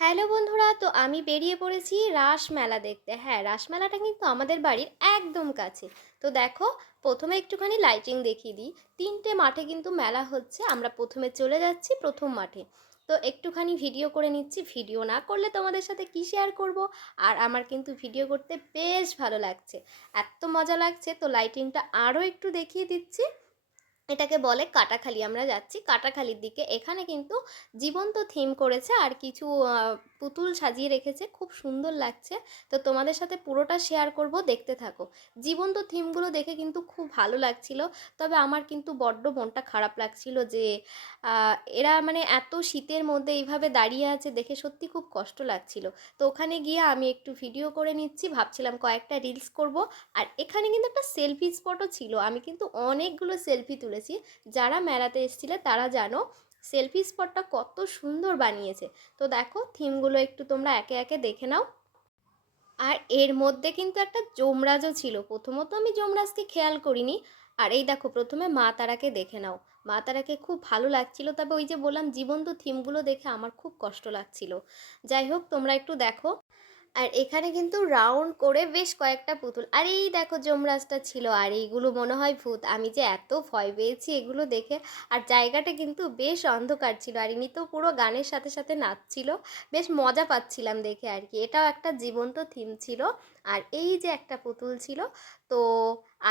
Hello বন্ধুরা, তো আমি বেরিয়ে পড়েছি রাস মেলা দেখতে। হ্যাঁ রাস মেলাটা কিন্তু আমাদের বাড়ির একদম কাছে। তো দেখো, প্রথমে একটুখানি লাইটিং দেখিয়ে দিই। তিনটে মাঠে কিন্তু মেলা হচ্ছে, আমরা প্রথমে চলে যাচ্ছি প্রথম মাঠে। তো একটুখানি ভিডিও করে নিচ্ছি। ভিডিও না করলে তোমাদের সাথে কি শেয়ার করব? আর আমার কিন্তু ভিডিও করতে বেশ ভালো লাগছে। এত মজা লাগছে, তো লাইটিংটা আরও একটু দেখিয়ে দিচ্ছি। এটাকে বলে কাটাখালি। আমরা যাচ্ছি কাটাখালির দিকে। এখানে কিন্তু জীবন্ত থিম করেছে আর কিছু পুতুল সাজিয়ে রেখেছে, খুব সুন্দর লাগছে। তো তোমাদের সাথে পুরোটা শেয়ার করব, দেখতে থাকো। জীবন্ত থিমগুলো দেখে কিন্তু খুব ভালো লাগছিল, তবে আমার কিন্তু বড্ড মনটা খারাপ লাগছিল যে এরা মানে এত শীতের মধ্যে এইভাবে দাঁড়িয়ে আছে দেখে সত্যি খুব কষ্ট লাগছিল। তো ওখানে গিয়ে আমি একটু ভিডিও করে নিচ্ছি, ভাবছিলাম কয়েকটা রিলস করব। আর এখানে কিন্তু একটা সেলফি স্পটও ছিল, আমি কিন্তু অনেকগুলো সেলফি তুলেছি। যারা মেলাতে এসেছিলে তারা জানো সেলফি স্পটটা কত সুন্দর বানিয়েছে। তো দেখো, থিমগুলো একটু তোমরা একে একে দেখে নাও। আর এর মধ্যে কিন্তু একটা যমরাজও ছিল। প্রথমত আমি যমরাজকে খেয়াল করিনি। আর এই দেখো, প্রথমে মা তারাকে দেখে নাও। মা তারাকে খুব ভালো লাগছিল। তবে ওই যে বললাম, জীবন্ত থিমগুলো দেখে আমার খুব কষ্ট লাগছিল। যাই হোক, তোমরা একটু দেখো। আর এখানে কিন্তু রাউন্ড করে বেশ কয়েকটা পুতুল। আর এই দেখো যমরাজটা ছিল, আর এইগুলো মনে হয় ভূত। আমি যে এত ভয় পেয়েছি এগুলো দেখে, আর জায়গাটা কিন্তু বেশ অন্ধকার ছিল। আর ইনি তো পুরো গানের সাথে সাথে নাচছিল। বেশ মজা পাচ্ছিলাম দেখে আর কি। এটাও একটা জীবন্ত থিম ছিল। আর এই যে একটা পুতুল ছিল তো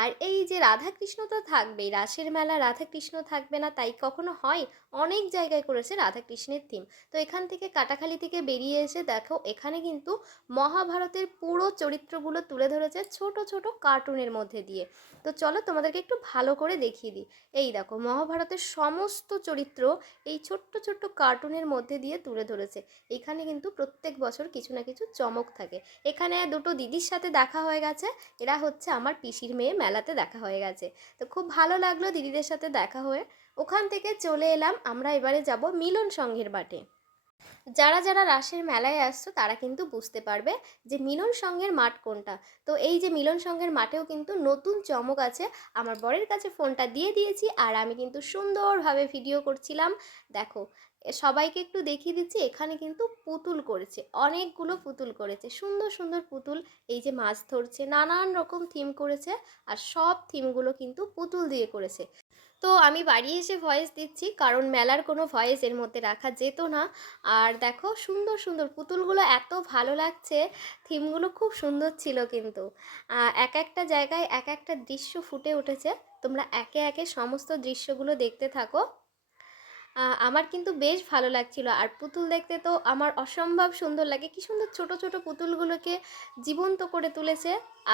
আর এই যে রাধাকৃষ্ণ তো থাকবেই, রাসের মেলা রাধাকৃষ্ণ থাকবে না, তাই কখনো হয়? অনেক জায়গায় করেছে রাধাকৃষ্ণের থিম তো এখান থেকে কাটাখালি থেকে বেরিয়ে এসে দেখো, এখানে কিন্তু মহাভারতের পুরো চরিত্রগুলো তুলে ধরেছে ছোট ছোট কার্টুনের মধ্যে দিয়ে। তো চলো তোমাদেরকে একটু ভালো করে দেখিয়ে দিই। এই দেখো, মহাভারতের সমস্ত চরিত্র এই ছোট্ট ছোট্ট কার্টুনের মধ্যে দিয়ে তুলে ধরেছে। এখানে কিন্তু প্রত্যেক বছর কিছু না কিছু চমক থাকে। এখানে দুটো দিদির সাথে দেখা হয়ে গেছে। এরা হচ্ছে আমার পিসির মেয়ে মেলাতে দেখা হয়ে গেছে। তো খুব ভালো লাগল দিদিদের সাথে দেখা হয়ে। ওখান থেকে চলে এলাম, আমরা এবারে যাব মিলন সংঘের বাটে। যারা যারা রাসের মেলায় আসছো, তারা কিন্তু বুঝতে পারবে যে মিলন সংঘের মাঠ কোনটা। তো এই যে মিলন সংঘের মাঠেও কিন্তু নতুন চমক আছে। আমার বরের কাছে ফোনটা দিয়ে দিয়েছি আর আমি কিন্তু সুন্দরভাবে ভিডিও করছিলাম। দেখো সবাইকে একটু দেখিয়ে দিচ্ছি, এখানে কিন্তু পুতুল করেছে। অনেকগুলো পুতুল করেছে। সুন্দর সুন্দর পুতুল। এই যে মাছ ধরছে, নানান রকম থিম করেছে আর সব থিমগুলো কিন্তু পুতুল দিয়ে করেছে। তো আমি বাড়ি এসে ভয়েস দিচ্ছি, কারণ মেলার কোনো ভয়েস এর মধ্যে রাখা যেত না। আর দেখো, সুন্দর সুন্দর পুতুলগুলো এত ভালো লাগছে থিমগুলো খুব সুন্দর ছিল কিন্তু। এক একটা জায়গায় এক একটা দৃশ্য ফুটে উঠেছে। তোমরা একে একে সমস্ত দৃশ্যগুলো দেখতে থাকো। আমার কিন্তু বেশ ভালো লাগছিল। আর পুতুল দেখতে তো আমার অসম্ভব সুন্দর লাগে। কি সুন্দর ছোট ছোট পুতুলগুলোকে জীবন্ত করে তুলেছে।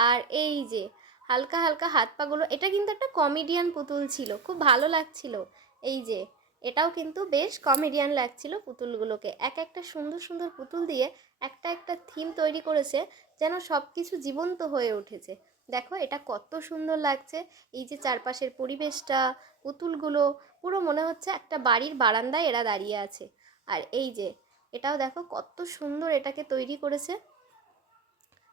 আর এই যে, হালকা হালকা হাত পাগুলো এটা কিন্তু একটা কমেডিয়ান পুতুল ছিল। খুব ভালো লাগছিল। এই যে, এটাও কিন্তু বেশ কমেডিয়ান লাগছিল পুতুলগুলোকে। এক একটা সুন্দর সুন্দর পুতুল দিয়ে একটা একটা থিম তৈরি করেছে, যেন সব কিছু জীবন্ত হয়ে উঠেছে। দেখো এটা কত সুন্দর লাগছে। এই যে চারপাশের পরিবেশটা, পুতুলগুলো, পুরো মনে হচ্ছে একটা বাড়ির বারান্দায় এরা দাঁড়িয়ে আছে। আর এই যে, এটাও দেখো কত সুন্দর এটাকে তৈরি করেছে।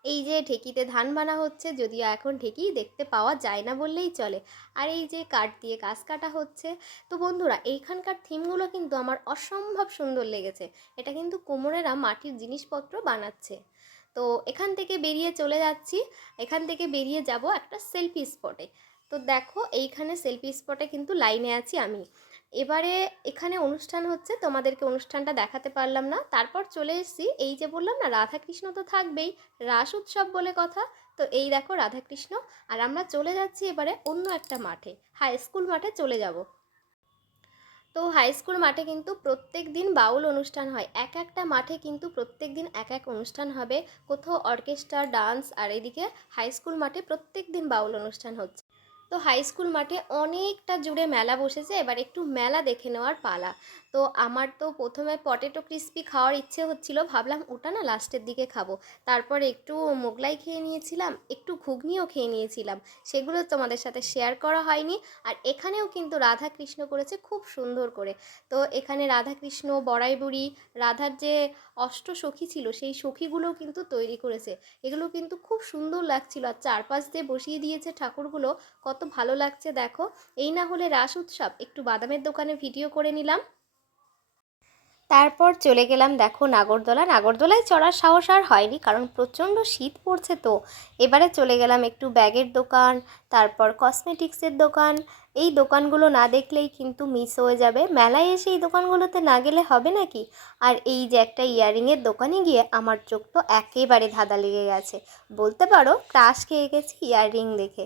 এই যে ঢেকিতে ধান বানা হচ্ছে, যদিও এখন ঢেকি দেখতে পাওয়া যায় না বললেই চলে। আর এই যে কাঠ দিয়ে গাছ কাটা হচ্ছে। তো বন্ধুরা, এইখানকার থিমগুলো কিন্তু আমার অসম্ভব সুন্দর লেগেছে। এটা কিন্তু কোমরেরা মাটির জিনিসপত্র বানাচ্ছে। তো এখান থেকে বেরিয়ে চলে যাচ্ছি। এখান থেকে বেরিয়ে যাব একটা সেলফি স্পটে তো দেখো এইখানে সেলফি স্পটে কিন্তু লাইনে আছি আমি। এবারে এখানে অনুষ্ঠান হচ্ছে, তোমাদেরকে অনুষ্ঠানটা দেখাতে পারলাম না। তারপর চলে এসেছি, এই যে বললাম না, রাধাকৃষ্ণ তো থাকবেই, রাস উৎসব বলে কথা। তো এই দেখো রাধাকৃষ্ণ। আর আমরা চলে যাচ্ছি এবারে অন্য একটা মাঠে। হাই স্কুল মাঠে চলে যাব। তো হাই স্কুল মাঠে কিন্তু প্রত্যেক দিন বাউল অনুষ্ঠান হয়। এক একটা মাঠে কিন্তু প্রত্যেক দিন এক এক অনুষ্ঠান হবে। কোথাও অর্কেস্ট্রা ডান্স আর এদিকে হাই স্কুল মাঠে প্রত্যেক দিন বাউল অনুষ্ঠান হচ্ছে। তো হাই স্কুল মাঠে অনেকটা জুড়ে মেলা বসেছে, এবার একটু মেলা দেখে নেওয়ার পালা। তো আমার তো প্রথমে পটেটো ক্রিস্পি খাওয়ার ইচ্ছে হচ্ছিল, ভাবলাম ওটা না লাস্টের দিকে খাব। তারপর একটু মোগলাই খেয়ে নিয়েছিলাম, একটু ঘুগনিও খেয়ে নিয়েছিলাম। সেগুলো তোমাদের সাথে শেয়ার করা হয়নি, আর এখানেও কিন্তু রাধা কৃষ্ণ করেছে খুব সুন্দর করে। তো এখানে রাধা কৃষ্ণ বড়াই বুড়ি রাধার যে অষ্ট সখী ছিল, সেই সখীগুলোও কিন্তু তৈরি করেছে। এগুলো কিন্তু খুব সুন্দর লাগছিল, আর চারপাশ দিয়ে বসিয়ে দিয়েছে ঠাকুরগুলো, কত ভালো লাগছে, দেখো। এই না হলে রাস উৎসব। একটু বাদামের দোকানে ভিডিও করে নিলাম। তারপর চলে গেলাম, দেখো, নাগরদোলা। নাগরদোলায় চড়ার সাহস আর হয়নি, কারণ প্রচণ্ড শীত পড়ছে তো। এবারে চলে গেলাম একটু ব্যাগের দোকান, তারপর কসমেটিক্সের দোকান। এই দোকানগুলো না দেখলেই কিন্তু মিস হয়ে যাবে। মেলায় এসে এই দোকানগুলোতে না গেলে হবে নাকি? আর এই যে একটা ইয়াররিংয়ের দোকানে গিয়ে আমার চোখ তো একেবারে ধাঁধা লেগে গেছে। বলতে পারো, ক্রাশ খেয়ে গেছি ইয়াররিং দেখে।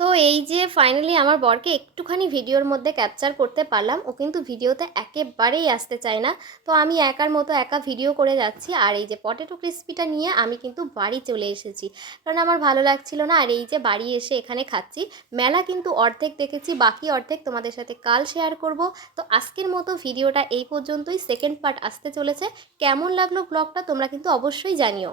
তো এই যে ফাইনালি আমার বরকে একটুখানি ভিডিওর মধ্যে ক্যাপচার করতে পারলাম, ও কিন্তু ভিডিওতে একেবারেই আসতে চায় না। তো আমি একার মতো একা ভিডিও করে যাচ্ছি, আর এই যে পটেটো ক্রিস্পিটা নিয়ে আমি কিন্তু বাড়ি চলে এসেছি। কারণ আমার ভালো লাগছিল না, আর এই যে বাড়ি এসে এখানে খাচ্ছি। মেলা কিন্তু অর্ধেক দেখেছি, বাকি অর্ধেক তোমাদের সাথে কাল শেয়ার করব। তো আজকের মতো ভিডিওটা এই পর্যন্তই সেকেন্ড পার্ট আসতে চলেছে। কেমন লাগল ব্লগটা তোমরা কিন্তু অবশ্যই জানিও।